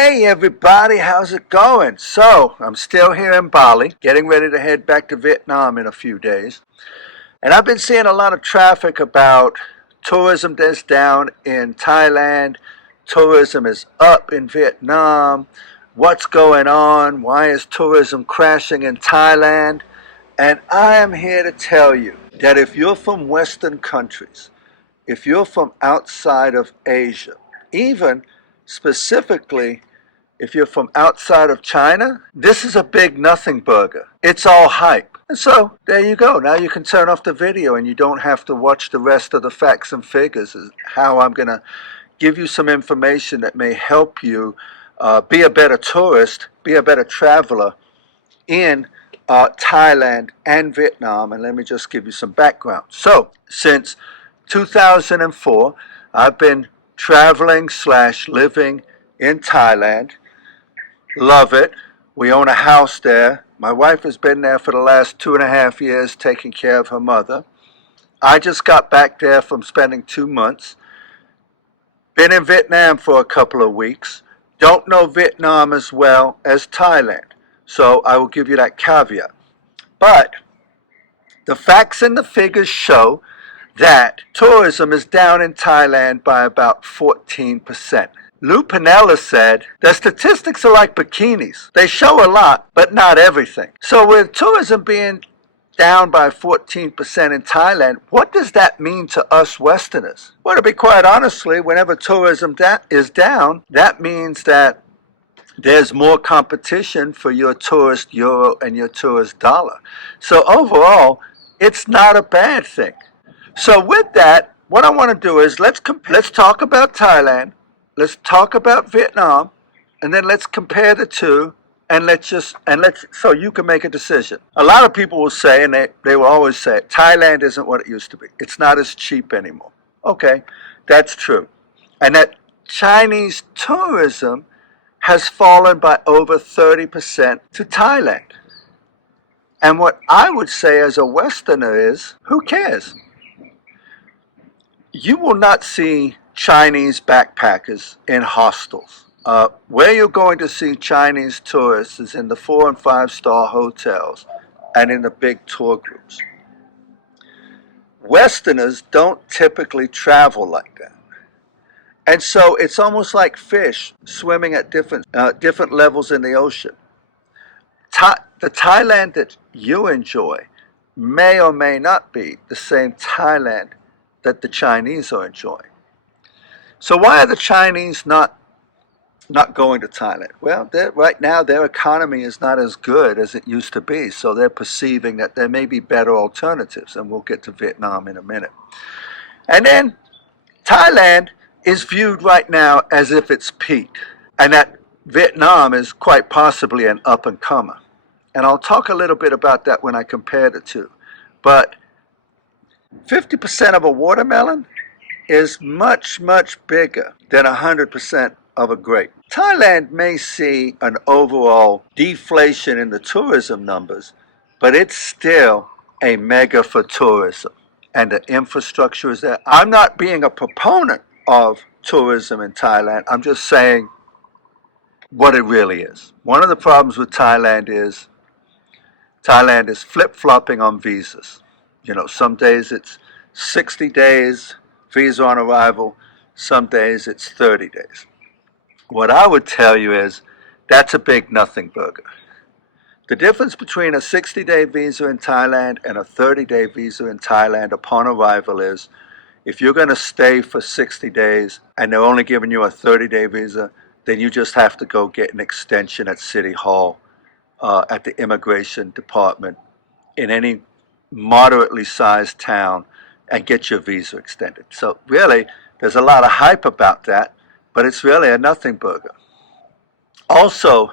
Hey everybody, how's it going? So, I'm still here in Bali, getting ready to head back to Vietnam in a few days. And I've been seeing a lot of traffic about tourism that's down in Thailand, tourism is up in Vietnam, what's going on, why is tourism crashing in Thailand? And I am here to tell you that if you're from Western countries, if you're from outside of Asia, even specifically if you're from outside of China, this is a big nothing burger. It's all hype. And so there you go. Now you can turn off the video and you don't have to watch the rest of the facts and figures, how I'm going to give you some information that may help you be a better tourist, be a better traveler in Thailand and Vietnam. And let me just give you some background. So since 2004, I've been traveling / living in Thailand. Love it. We own a house there. My wife has been there for the last 2.5 years taking care of her mother. I just got back there from spending 2 months. Been in Vietnam for a couple of weeks. Don't know Vietnam as well as Thailand. So I will give you that caveat. But the facts and the figures show that tourism is down in Thailand by about 14%. Lou Pinella said, the statistics are like bikinis. They show a lot, but not everything. So with tourism being down by 14% in Thailand, what does that mean to us Westerners? Well, to be quite honestly, whenever tourism is down, that means that there's more competition for your tourist euro and your tourist dollar. So overall, it's not a bad thing. So with that, what I want to do is let's talk about Thailand. Let's talk about Vietnam, and then let's compare the two, and let's so you can make a decision. A lot of people will say, and they will always say, Thailand isn't what it used to be. It's not as cheap anymore. Okay, that's true. And that Chinese tourism has fallen by over 30% to Thailand. And what I would say as a Westerner is, who cares? You will not see Chinese backpackers in hostels. Where you're going to see Chinese tourists is in the 4- and 5-star hotels and in the big tour groups. Westerners don't typically travel like that. And so it's almost like fish swimming at different levels in the ocean. The Thailand that you enjoy may or may not be the same Thailand that the Chinese are enjoying. So why are the Chinese not going to Thailand? Well, right now their economy is not as good as it used to be, so they're perceiving that there may be better alternatives, and we'll get to Vietnam in a minute. And then Thailand is viewed right now as if it's peaked, and that Vietnam is quite possibly an up-and-comer. And I'll talk a little bit about that when I compare the two. But 50% of a watermelon is much, much bigger than 100% of a grape. Thailand may see an overall deflation in the tourism numbers, but it's still a mega for tourism, and the infrastructure is there. I'm not being a proponent of tourism in Thailand. I'm just saying what it really is. One of the problems with Thailand is flip-flopping on visas. You know, some days it's 60 days visa on arrival, some days it's 30 days. What I would tell you is that's a big nothing burger. The difference between a 60-day visa in Thailand and a 30-day visa in Thailand upon arrival is if you're going to stay for 60 days and they're only giving you a 30-day visa, then you just have to go get an extension at City Hall, at the immigration department in any moderately sized town and get your visa extended. So really, there's a lot of hype about that, but it's really a nothing burger. Also,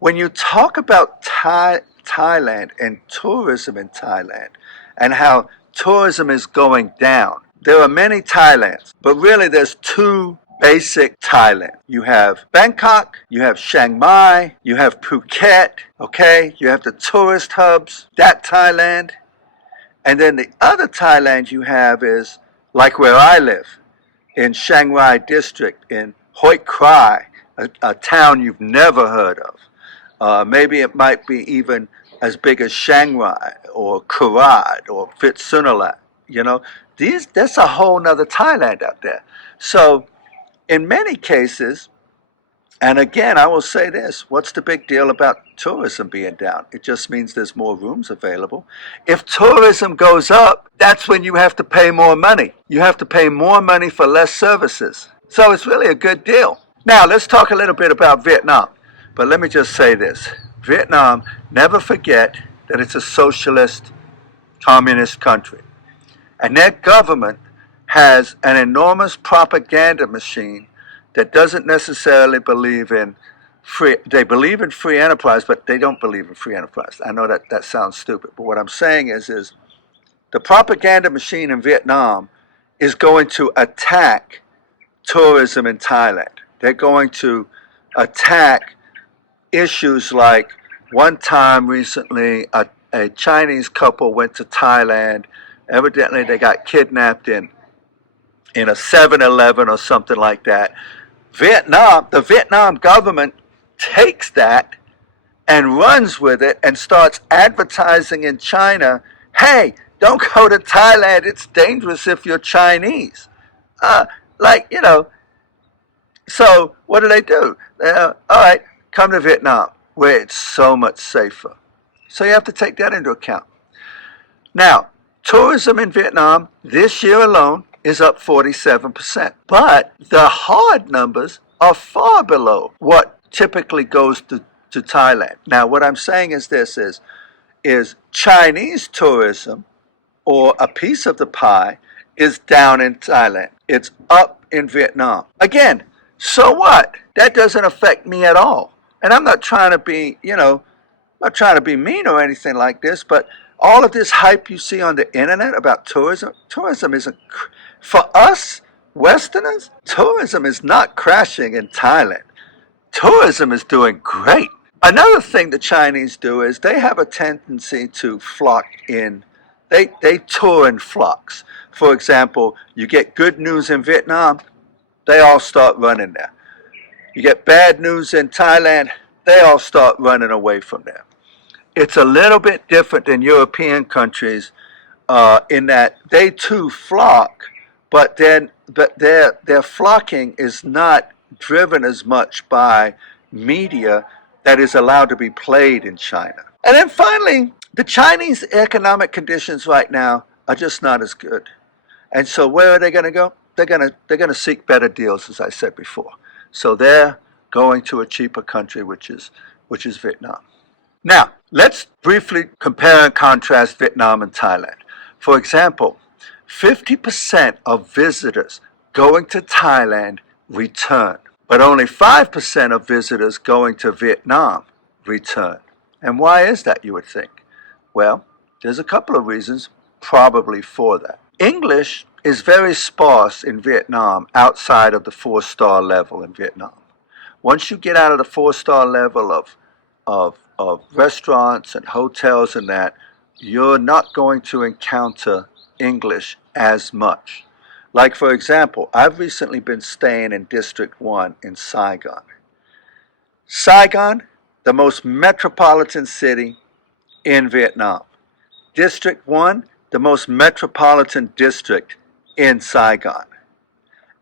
when you talk about Thailand and tourism in Thailand and how tourism is going down, there are many Thailands, but really there's two basic Thailand. You have Bangkok, you have Chiang Mai, you have Phuket, okay? You have the tourist hubs, that Thailand. And then the other Thailand you have is like where I live, in Chiang Rai district, in Hoi Krai, a town you've never heard of. Maybe it might be even as big as Shanghai or Korat or Fitsunalak. You know, that's a whole nother Thailand out there. So in many cases, and again, I will say this, what's the big deal about tourism being down? It just means there's more rooms available. If tourism goes up, that's when you have to pay more money. You have to pay more money for less services. So it's really a good deal. Now, let's talk a little bit about Vietnam. But let me just say this. Vietnam, never forget that it's a socialist, communist country. And their government has an enormous propaganda machine that doesn't necessarily believe in free. They believe in free enterprise, but they don't believe in free enterprise. I know that sounds stupid, but what I'm saying is the propaganda machine in Vietnam is going to attack tourism in Thailand. They're going to attack issues like one time recently, a Chinese couple went to Thailand. Evidently, they got kidnapped in a 7-Eleven or something like that. The Vietnam government takes that and runs with it and starts advertising in China, hey, don't go to Thailand, it's dangerous if you're Chinese. So what do? All right, come to Vietnam, where it's so much safer. So you have to take that into account. Now, tourism in Vietnam this year alone is up 47%. But the hard numbers are far below what typically goes to Thailand. Now, what I'm saying is this is Chinese tourism, or a piece of the pie, is down in Thailand. It's up in Vietnam. Again, so what? That doesn't affect me at all. And I'm not trying to be, not trying to be mean or anything like this, but all of this hype you see on the internet about tourism isn't, for us Westerners, tourism is not crashing in Thailand. Tourism is doing great. Another thing the Chinese do is they have a tendency to flock in. They tour in flocks. For example, you get good news in Vietnam, they all start running there. You get bad news in Thailand, they all start running away from there. It's a little bit different than European countries in that they too flock, but their flocking is not driven as much by media that is allowed to be played in China. And then finally, the Chinese economic conditions right now are just not as good. And so where are they going to go? They're going to seek better deals, as I said before. So they're going to a cheaper country, which is Vietnam. Now, let's briefly compare and contrast Vietnam and Thailand. For example, 50% of visitors going to Thailand return, but only 5% of visitors going to Vietnam return. And why is that, you would think? Well, there's a couple of reasons probably for that. English is very sparse in Vietnam outside of the 4-star level in Vietnam. Once you get out of the 4-star level of restaurants and hotels and that, you're not going to encounter English as much. Like, for example, I've recently been staying in District 1 in Saigon. Saigon, the most metropolitan city in Vietnam. District 1, the most metropolitan district in Saigon.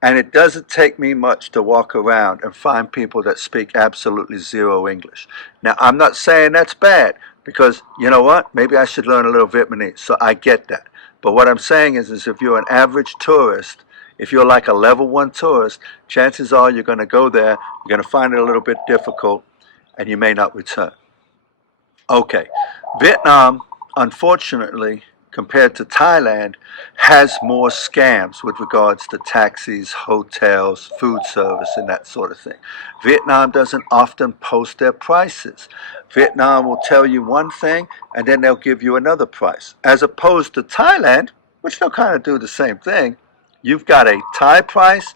And it doesn't take me much to walk around and find people that speak absolutely zero English. Now, I'm not saying that's bad, because you know what? Maybe I should learn a little Vietnamese, so I get that. But what I'm saying is if you're an average tourist, if you're like a level 1 tourist, chances are you're going to go there, you're going to find it a little bit difficult, and you may not return. Okay, Vietnam, unfortunately, compared to Thailand, has more scams with regards to taxis, hotels, food service, and that sort of thing. Vietnam doesn't often post their prices. Vietnam will tell you one thing, and then they'll give you another price. As opposed to Thailand, which they'll kind of do the same thing, you've got a Thai price,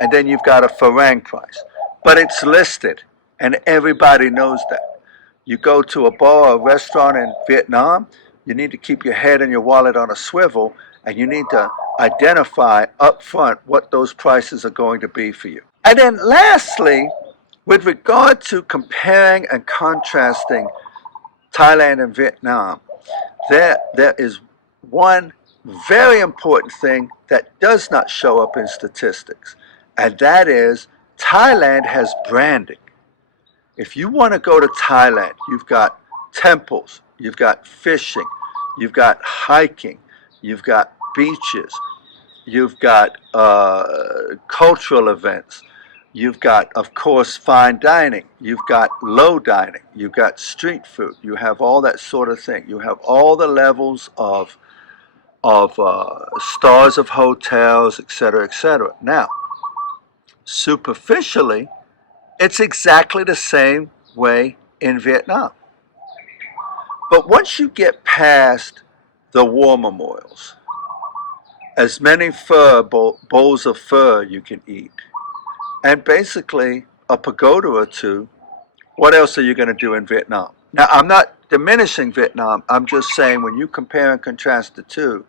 and then you've got a Farang price. But it's listed, and everybody knows that. You go to a bar or restaurant in Vietnam, you need to keep your head and your wallet on a swivel, and you need to identify up front what those prices are going to be for you. And then lastly, With regard to comparing and contrasting Thailand and Vietnam, there is one very important thing that does not show up in statistics, and that is Thailand has branding. If you want to go to Thailand, you've got temples, you've got fishing, you've got hiking, you've got beaches, you've got cultural events, you've got, of course, fine dining, you've got low dining, you've got street food, you have all that sort of thing. You have all the levels of stars of hotels, etc., etc. Now, superficially, it's exactly the same way in Vietnam. But once you get past the war memorials, as many bowls of pho you can eat, and basically a pagoda or two, what else are you going to do in Vietnam? Now, I'm not diminishing Vietnam. I'm just saying when you compare and contrast the two,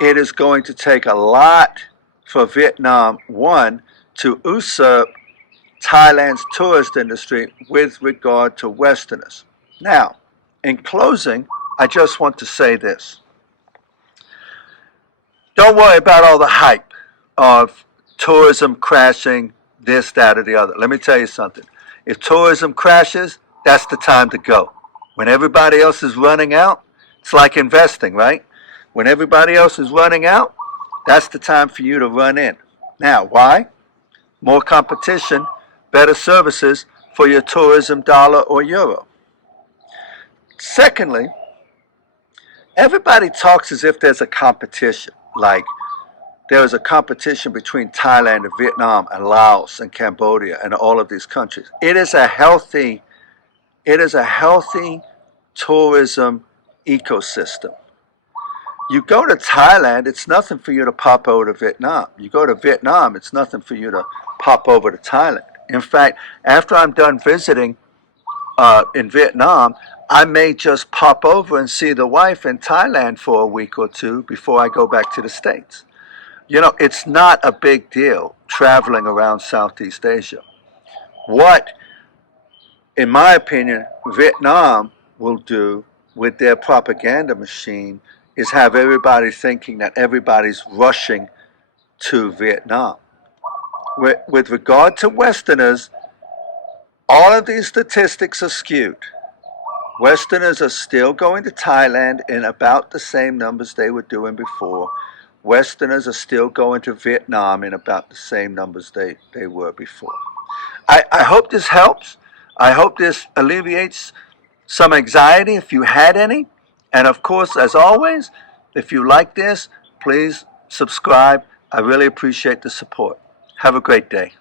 it is going to take a lot for Vietnam, one, to usurp Thailand's tourist industry with regard to Westerners. Now, in closing, I just want to say this. Don't worry about all the hype of tourism crashing, this, that, or the other. Let me tell you something. If tourism crashes, that's the time to go. When everybody else is running out, it's like investing, right? When everybody else is running out, that's the time for you to run in. Now, why? More competition, better services for your tourism dollar or euro. Secondly, everybody talks as if there's a competition, like there is a competition between Thailand and Vietnam and Laos and Cambodia and all of these countries. It is a healthy tourism ecosystem. You go to Thailand, it's nothing for you to pop over to Vietnam. You go to Vietnam, it's nothing for you to pop over to Thailand. In fact, after I'm done visiting in Vietnam, I may just pop over and see the wife in Thailand for a week or two before I go back to the States. You know, it's not a big deal traveling around Southeast Asia. What, in my opinion, Vietnam will do with their propaganda machine is have everybody thinking that everybody's rushing to Vietnam. With regard to Westerners, all of these statistics are skewed. Westerners are still going to Thailand in about the same numbers they were doing before. Westerners are still going to Vietnam in about the same numbers they were before. I hope this helps. I hope this alleviates some anxiety if you had any. And of course, as always, if you like this, please subscribe. I really appreciate the support. Have a great day.